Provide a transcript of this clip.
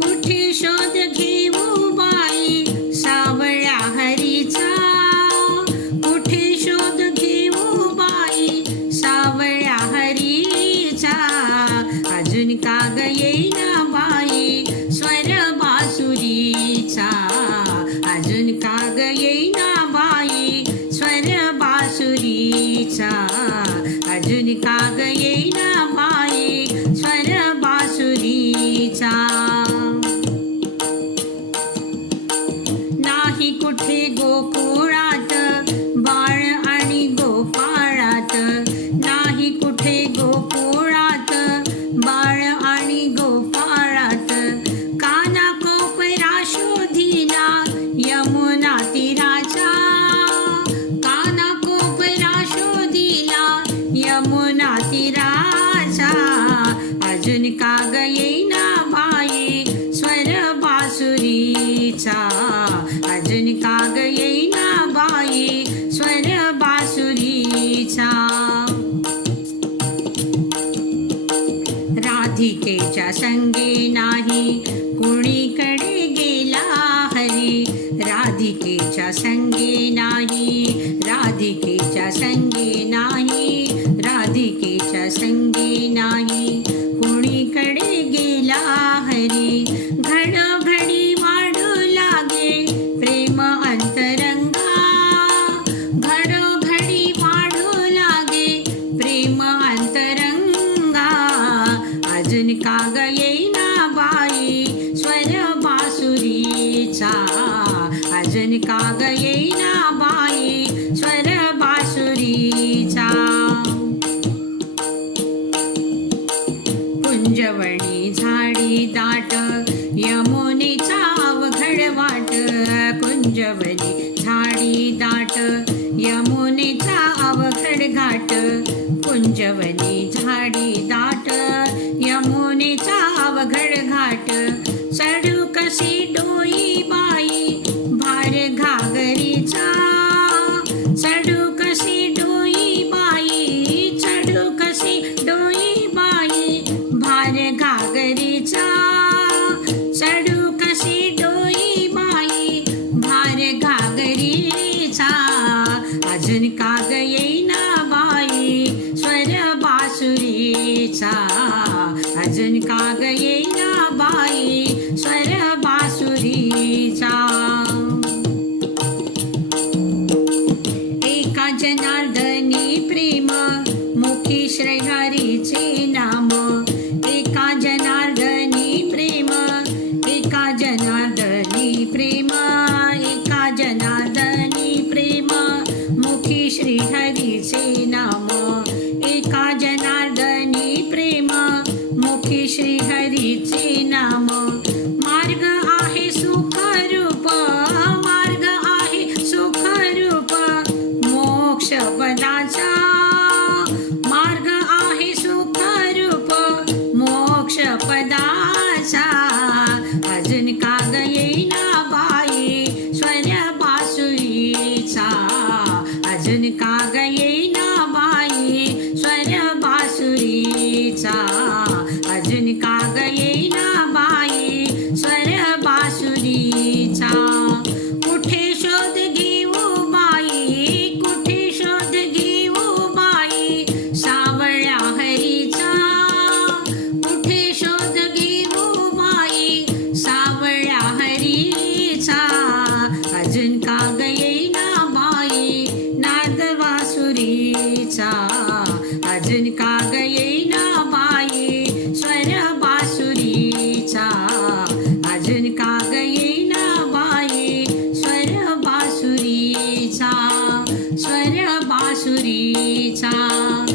कुठे शोध घेऊ बाई सावळ्या हरीचा? कुठे शोध घेऊ बाई सावळ्या हरीचा? अजून का ग येईना बाई स्वर बासुरीचा? अजून काग येईना बाई स्वर बासुरीचा? अजून काग ग यमुना तीराचा काना कोपरा शोधिला यमुना तीराचा अजून का ग येईना बाई स्वर बासुरीचा. अजून का ग येईना बाई स्वर बासुरीचा. राधिकेच्या संगे नाही कुणीकडे गेला हरी? राधिकेच्या संगे नाही राधिकेच्या संगे नाही राधिकेच्या संगे नाही. कोणीकडे गेला अजून का ग येईना बाई स्वर बासुरीचा. कुंजवणी झाडी दाट यमुनीचा अवघड वाट. कुंजवणी झाडी दाट यमुनेचा अवघड घाट. कुंजवनी झाडी दाट यमुनेचा अवघड घाट. बासुरीचा हरीचे नाम. मार्ग आहे सुखरूप मार्ग आहे सुखरूप. मोक्ष पदाचा बासुरीचा स्वर बासुरीचा